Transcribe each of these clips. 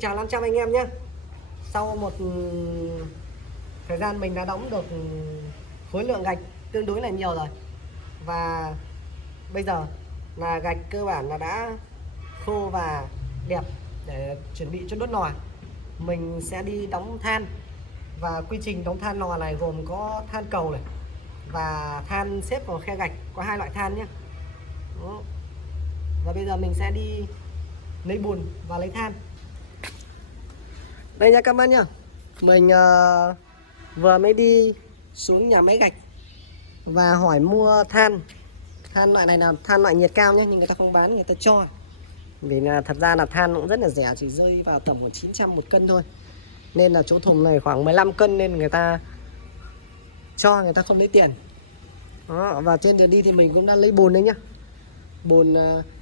Chào 500 anh em nhé. Sau một thời gian mình đã đóng được khối lượng gạch tương đối là nhiều rồi. Và bây giờ là gạch cơ bản là đã khô và đẹp để chuẩn bị cho đốt lò. Mình sẽ đi đóng than. Và quy trình đóng than lò này gồm có than cầu này và than xếp vào khe gạch, có hai loại than nhé. Đó. Và bây giờ mình sẽ đi lấy bùn và lấy than. Đây nha các bạn nhá. Mình vừa mới đi xuống nhà máy gạch và hỏi mua than. Than loại này là than loại nhiệt cao nhé, nhưng người ta không bán, người ta cho. Vì là thật ra là than cũng rất là rẻ, chỉ rơi vào tầm khoảng 900 một cân thôi. Nên là chỗ thùng này khoảng 15 cân nên người ta cho, người ta không lấy tiền. Đó, và trên đường đi thì mình cũng đã lấy bùn đấy nhá. Bùn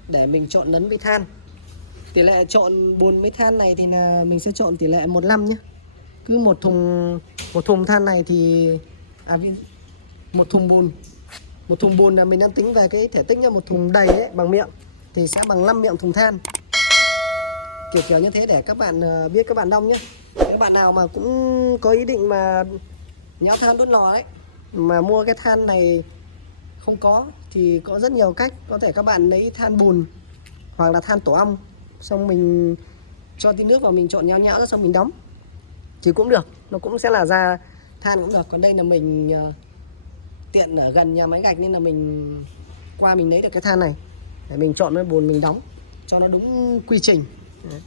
để mình trộn lẫn với than. Tỷ lệ trộn bùn với than này thì là mình sẽ trộn tỷ lệ 1:5 nhé. Cứ một thùng than này thì một thùng bùn là mình đang tính về cái thể tích nhá. Một thùng đầy ấy, bằng miệng thì sẽ bằng 5 miệng thùng than. Kiểu như thế để các bạn biết, các bạn đong nhé. Các bạn nào mà cũng có ý định mà nháo than đốt lò đấy, mà mua cái than này không có thì có rất nhiều cách. Có thể các bạn lấy than bùn hoặc là than tổ ong, xong mình cho tí nước vào, mình trộn nhão ra xong mình đóng thì cũng được, nó cũng sẽ là ra than cũng được. Còn đây là mình tiện ở gần nhà máy gạch nên là mình qua mình lấy được cái than này để mình trộn với bùn mình đóng cho nó đúng quy trình. Đấy.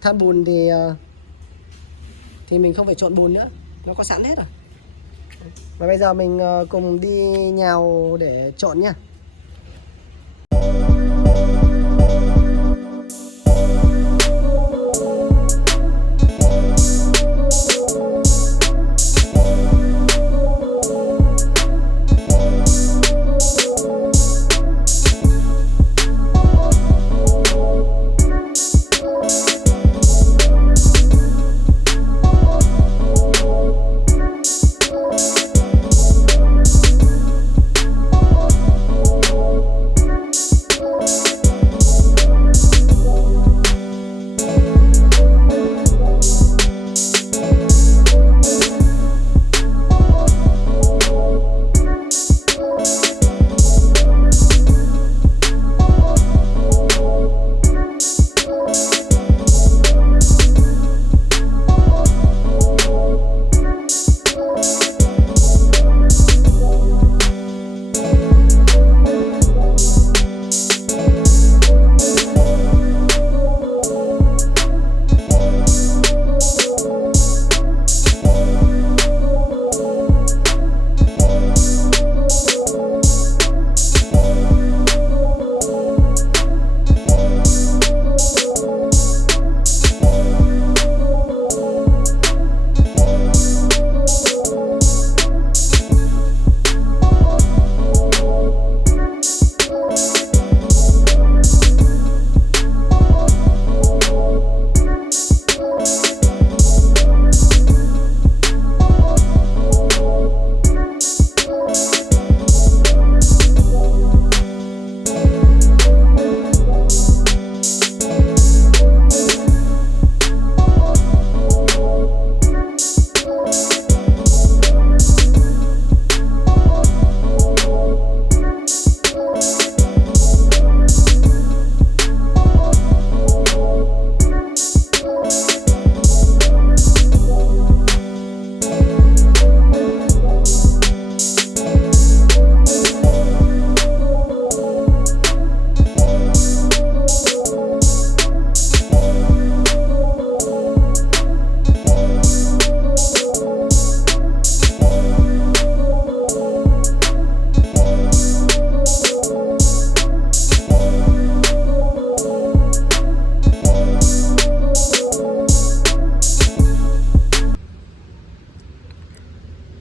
Than bùn thì mình không phải trộn bùn nữa, nó có sẵn hết rồi. Và bây giờ mình cùng đi nhào để trộn nhá.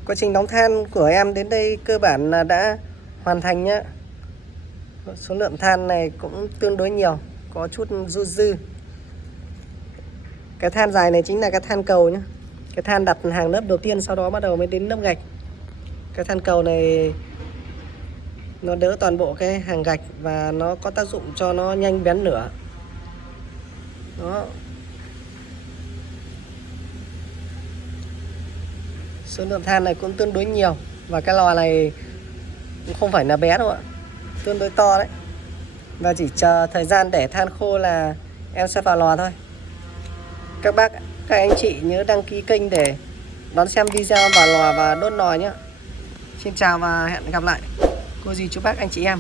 Quá trình đóng than của em đến đây cơ bản là đã hoàn thành nhá. Số lượng than này cũng tương đối nhiều, có chút dư. Cái than dài này chính là cái than cầu nhá. Cái than đặt hàng lớp đầu tiên, sau đó bắt đầu mới đến lớp gạch. Cái than cầu này nó đỡ toàn bộ cái hàng gạch và nó có tác dụng cho nó nhanh bén lửa. Đó. Số lượng than này cũng tương đối nhiều. Và cái lò này cũng không phải là bé đâu ạ, tương đối to đấy. Và chỉ chờ thời gian để than khô là em sẽ vào lò thôi. Các bác, các anh chị nhớ đăng ký kênh để đón xem video vào lò và đốt nồi nhé. Xin chào và hẹn gặp lại cô dì chú bác anh chị em.